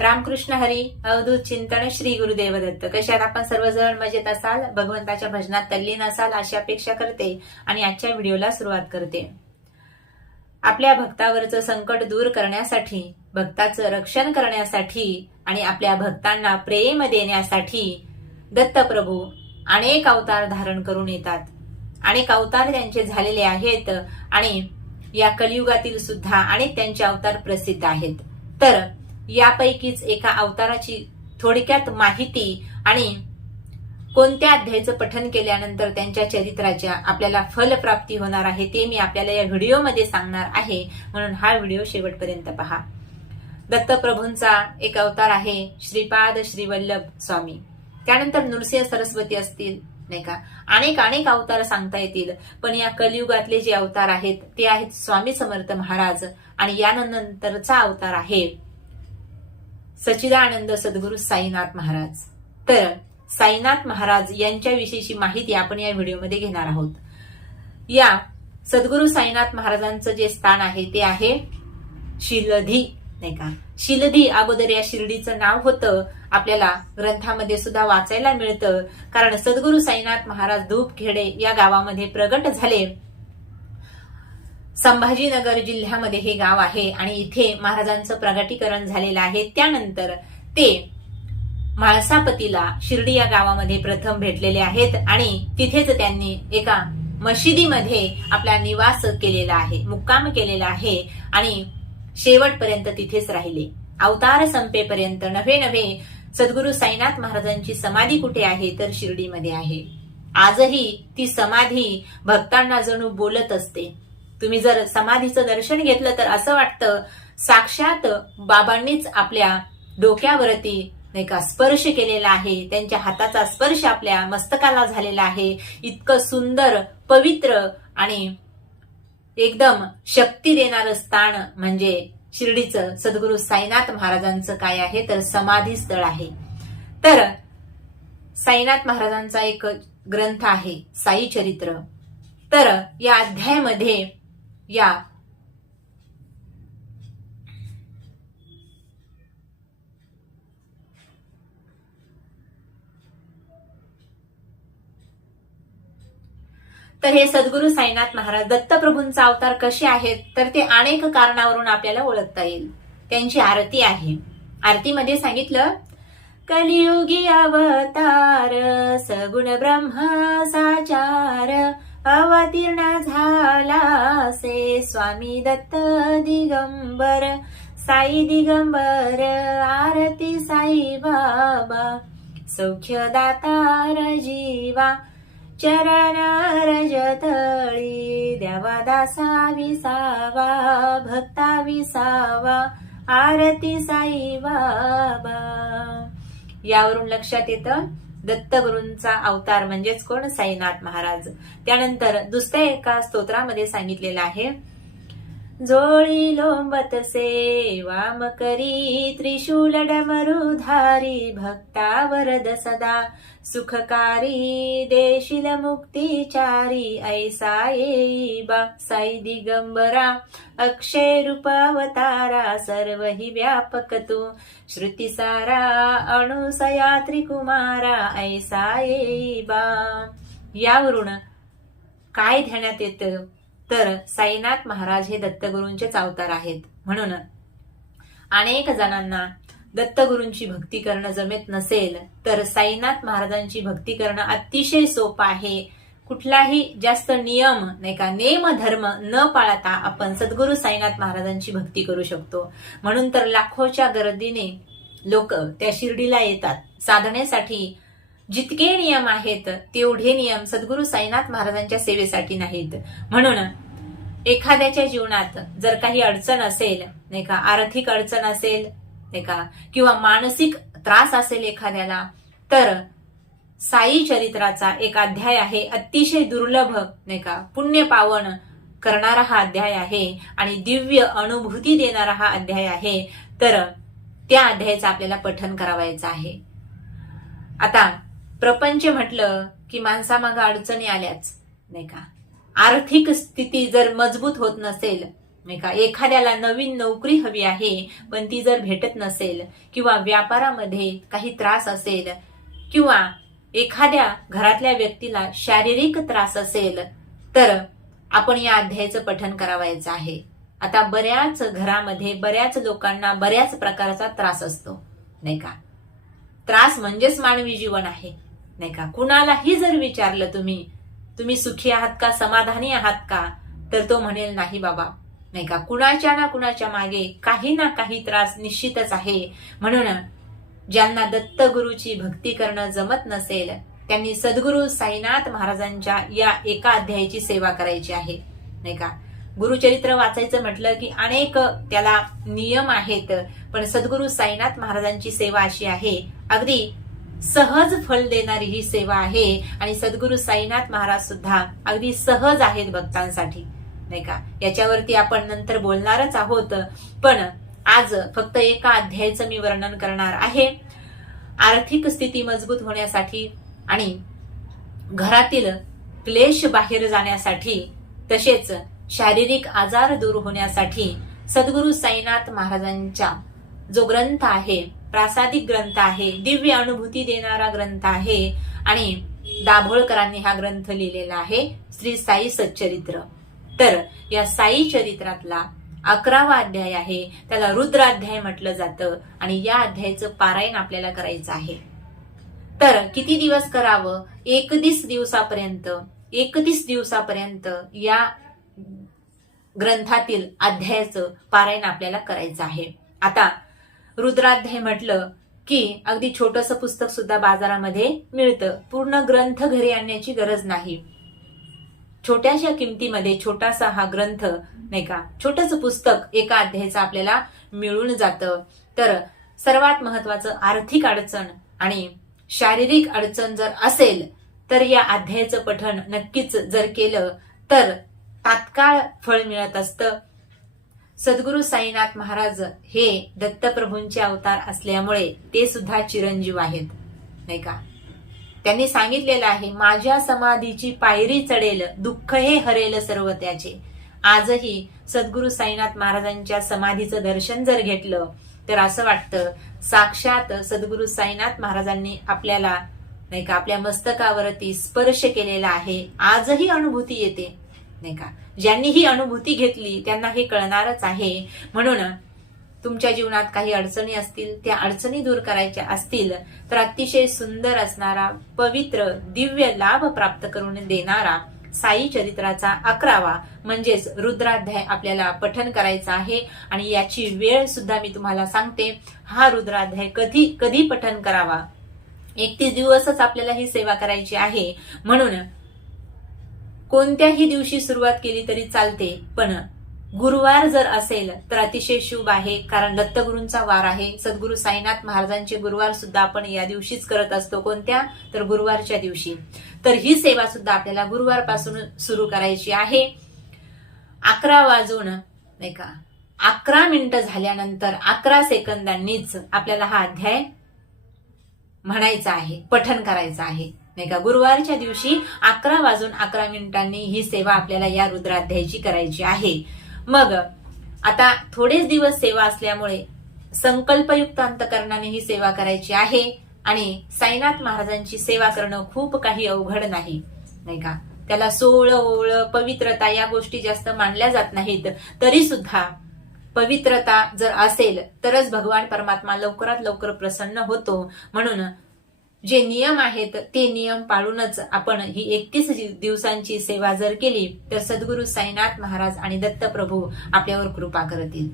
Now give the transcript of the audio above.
रामकृष्ण हरी. अवधूत चिंतन. श्री गुरुदेव दत्त. कशात आपण सर्वजण मजेत असाल, भगवंताच्या भजनात तल्लीन असाल अशी अपेक्षा करते आणि आजच्या व्हिडिओला सुरुवात करते. आपल्या भक्तावरचं संकट दूर करण्यासाठी, भक्ताचं रक्षण करण्यासाठी आणि आपल्या भक्तांना प्रेम देण्यासाठी दत्तप्रभू अनेक अवतार धारण करून येतात. अनेक अवतार त्यांचे झालेले आहेत आणि या कलियुगातील सुद्धा अनेक त्यांचे अवतार प्रसिद्ध आहेत. तर यापैकीच एका अवताराची थोडक्यात माहिती आणि कोणत्या अध्यायाचं पठन केल्यानंतर त्यांच्या चरित्राच्या आपल्याला फलप्राप्ती होणार आहे ते मी आपल्याला या व्हिडिओमध्ये सांगणार आहे, म्हणून हा व्हिडिओ शेवटपर्यंत पहा. दत्तप्रभूंचा एक अवतार आहे श्रीपाद श्रीवल्लभ स्वामी. त्यानंतर नृसिंह सरस्वती असतील, नाही का, अनेक अवतार सांगता येतील. पण या कलियुगातले जे अवतार आहेत ते आहेत स्वामी समर्थ महाराज आणि यानंतरचा अवतार आहे सच्चिदानंद सद्गुरू साईनाथ महाराज. तर साईनाथ महाराज यांच्याविषयीची माहिती आपण या व्हिडिओमध्ये घेणार आहोत. या सद्गुरू साईनाथ महाराजांचं जे स्थान आहे ते आहे शिलधी, नाही का. शिलधी अगोदर या शिर्डीचं नाव होतं. आपल्याला ग्रंथामध्ये सुद्धा वाचायला मिळतं, कारण सद्गुरू साईनाथ महाराज धूपखेडे या गावामध्ये प्रगट झाले. संभाजीनगर जिल्ह्यामध्ये हे गाव आहे आणि इथे महाराजांचं प्रगटीकरण झालेलं आहे. त्यानंतर ते म्हाळसापतीला शिर्डी या गावामध्ये प्रथम भेटलेले आहेत आणि तिथेच त्यांनी एका मशिदीमध्ये आपला निवास केलेला आहे, मुक्काम केलेला आहे आणि शेवटपर्यंत तिथेच राहिले. अवतार संपेपर्यंत नव्हे सद्गुरू साईनाथ महाराजांची समाधी कुठे आहे तर शिर्डीमध्ये आहे. आजही ती समाधी भक्तांना जणू बोलत असते. तुम्ही जर समाधीचं दर्शन घेतलं तर असं वाटतं साक्षात बाबांनीच आपल्या डोक्यावरती, नाही का, स्पर्श केलेला आहे. त्यांच्या हाताचा स्पर्श आपल्या मस्तकाला झालेला आहे. इतकं सुंदर, पवित्र आणि एकदम शक्ती देणारं स्थान म्हणजे शिर्डीचं सद्गुरू साईनाथ महाराजांचं काय आहे तर समाधी स्थळ आहे. तर साईनाथ महाराजांचा एक ग्रंथ आहे साई चरित्र. तर या अध्यायामध्ये या तर हे सद्गुरू साईनाथ महाराज दत्तप्रभूंचा अवतार कसे आहेत तर ते अनेक कारणावरून आपल्याला ओळखता येईल. त्यांची आरती आहे. आरतीमध्ये सांगितलं, कलियुगी अवतार सगुण ब्रह्म साचार अवतीर्ण झाला से स्वामी दत्त दिगंबर. साई दिगंबर आरती साई बाबा सौख्य दातार जीवा चरण रजतळी द्यावा दासा विसावा भक्ता विसावा आरती साई बाबा. यावरून लक्षात येतं दत्तगुरूंचा अवतार म्हणजेच कोण, साईनाथ महाराज. त्यानंतर दुसऱ्या एका स्तोत्रामध्ये सांगितलेलं आहे, जोळी लोंबत से वाम करी त्रिशूल डमरुधारी भक्ता वरद सदा सुखकारी देशील मुक्तीचारी ऐसा येई बा. साई दिगंबरा अक्षय रूप अवतारा सर्व हि व्यापक तू श्रुतिसारा अणुसया त्रिकुमारा ऐसा येई बा. यावरून काय ध्यानात येतं तर साईनाथ महाराज हे दत्तगुरूंचेच अवतार आहेत. म्हणून अनेक जणांना दत्तगुरूंची भक्ती करणं जमेत नसेल तर साईनाथ महाराजांची भक्ती करणं अतिशय सोपं आहे. कुठलाही जास्त नियम, नाही का, नेम धर्म न पाळता आपण सद्गुरू साईनाथ महाराजांची भक्ती करू शकतो. म्हणून तर लाखोच्या गर्दीने लोक त्या शिर्डीला येतात साधनेसाठी. जितके नियम आहेत तेवढे नियम सद्गुरू साईनाथ महाराजांच्या सेवेसाठी नाहीत. म्हणून एखाद्याच्या जीवनात जर काही अडचण असेल, नाही का, आर्थिक अडचण असेल, नाही का, किंवा मानसिक त्रास असेल एखाद्याला, तर साई चरित्राचा एक अध्याय आहे, अतिशय दुर्लभ, नाही का, पुण्य पावन करणारा हा अध्याय आहे आणि दिव्य अनुभूती देणारा हा अध्याय आहे. तर त्या अध्यायाचं आपल्याला पठन करावायचं आहे. आता प्रपंच म्हटलं की माणसामागं अडचणी आल्याच, नाही का. आर्थिक स्थिती जर मजबूत होत नसेल नाही का, एखाद्याला नवीन नोकरी हवी आहे पण ती जर भेटत नसेल, किंवा व्यापारामध्ये काही त्रास असेल, किंवा एखाद्या घरातल्या व्यक्तीला शारीरिक त्रास असेल, तर आपण या अध्यायाचं पठण करावायचं आहे. आता बऱ्याच घरामध्ये बऱ्याच लोकांना बऱ्याच प्रकारचा त्रास असतो, नाही का. त्रास म्हणजेच मानवी जीवन आहे, नाही का. कुणालाही जर विचारलं तुम्ही सुखी आहात का, समाधानी आहात का, तर तो म्हणेल नाही बाबा, नाही का. कुणाच्या ना कुणाच्या मागे काही ना काही त्रास निश्चितच आहे. म्हणून ज्यांना दत्तगुरूची भक्ती करणं जमत नसेल त्यांनी सद्गुरू साईनाथ महाराजांच्या या एका अध्यायाची सेवा करायची आहे, नाही का. गुरुचरित्र वाचायचं म्हटलं की अनेक त्याला नियम आहेत, पण सद्गुरू साईनाथ महाराजांची सेवा अशी आहे, अगदी सहज फल देणारी ही सेवा आहे. आणि सद्गुरू साईनाथ महाराज सुद्धा अगदी सहज आहेत भक्तांसाठी, नाही का. याच्यावरती आपण नंतर बोलणारच आहोत, पण आज फक्त एका अध्यायाचं मी वर्णन करणार आहे. आर्थिक स्थिती मजबूत होण्यासाठी आणि घरातील क्लेश बाहेर जाण्यासाठी, तसेच शारीरिक आजार दूर होण्यासाठी सद्गुरू साईनाथ महाराजांचा जो ग्रंथ आहे, प्रासादिक ग्रंथ आहे, दिव्य अनुभूती देणारा ग्रंथ आहे, आणि दाभोळकरांनी हा ग्रंथ लिहिलेला आहे, श्री साई सच्चरित्र. तर या साई चरित्रातला 11वा अध्याय आहे, त्याला रुद्राध्याय म्हटलं जातं, आणि या अध्यायाचं पारायण आपल्याला करायचं आहे. तर किती दिवस करावं? 31 दिवसापर्यंत या ग्रंथातील अध्यायाचं पारायण आपल्याला करायचं आहे. आता रुद्राध्याय म्हटलं की अगदी छोटंसं पुस्तक सुद्धा बाजारामध्ये मिळतं, पूर्ण ग्रंथ घरी आणण्याची गरज नाही. छोट्याशा किमतीमध्ये छोटासा हा ग्रंथ, नाही का, छोटंसं पुस्तक एका अध्यायाचं आपल्याला मिळून जातं. तर सर्वात महत्वाचं, आर्थिक अडचण आणि शारीरिक अडचण जर असेल तर या अध्यायाचं पठण नक्कीच जर केलं तर तात्काळ फळ मिळत असतं. सद्गुरू साईनाथ महाराज हे दत्तप्रभूंचे अवतार असल्यामुळे ते सुद्धा चिरंजीव आहेत, नाही का. त्यांनी सांगितलेलं आहे, माझ्या समाधीची पायरी चढेल, दुःख हे हरेल सर्व त्याचे. आजही सद्गुरू साईनाथ महाराजांच्या समाधीचं दर्शन जर घेतलं तर असं वाटतं साक्षात सद्गुरू साईनाथ महाराजांनी आपल्याला, नाही का, आपल्या मस्तकावरती स्पर्श केलेला आहे. आजही अनुभूती येते, नाही का. ज्यांनी ही अनुभूती घेतली त्यांना हे कळणारच आहे. म्हणून तुमच्या जीवनात काही अडचणी असतील, त्या अडचणी दूर करायच्या असतील तर अतिशय सुंदर असणारा, पवित्र दिव्य लाभ प्राप्त करून देणारा साई चरित्राचा 11वा म्हणजेच रुद्राध्याय आपल्याला पठन करायचा आहे. आणि याची वेळ सुद्धा मी तुम्हाला सांगते. हा रुद्राध्याय कधी पठन करावा? 31 दिवसच आपल्याला ही सेवा करायची आहे, म्हणून कोणत्याही दिवशी सुरुवात केली तरी चालते, पण गुरुवार जर असेल तर अतिशय शुभ आहे, कारण दत्तगुरूंचा वार आहे. सद्गुरू साईनाथ महाराजांचे गुरुवार सुद्धा आपण या दिवशीच करत असतो. कोणत्या? तर गुरुवारच्या दिवशी. तर ही सेवा सुद्धा आपल्याला गुरुवार पासून सुरू करायची आहे. 11 वाजून, नाही का, 11 मिनिटं झाल्यानंतर 11 सेकंदांनीच आपल्याला हा अध्याय म्हणायचा आहे, पठन करायचं आहे, नाही का. गुरुवारच्या दिवशी 11 वाजून 11 मिनिटांनी ही सेवा आपल्याला या रुद्राध्यायाची करायची आहे. मग आता थोडेच दिवस सेवा असल्यामुळे संकल्पयुक्त अंतकरणाने ही सेवा करायची आहे. आणि साईनाथ महाराजांची सेवा करणं खूप काही अवघड नाही, नाही का. त्याला सोहळं ओवळं पवित्रता या गोष्टी जास्त मानल्या जात नाहीत, तरी सुद्धा पवित्रता जर असेल तरच भगवान परमात्मा लवकरात लवकर प्रसन्न होतो. म्हणून जे नियम आहेत ते नियम पाळूनच आपण ही 31 दिवसांची सेवा जर केली तर सद्गुरू साईनाथ महाराज आणि दत्तप्रभू आपल्यावर कृपा करतील.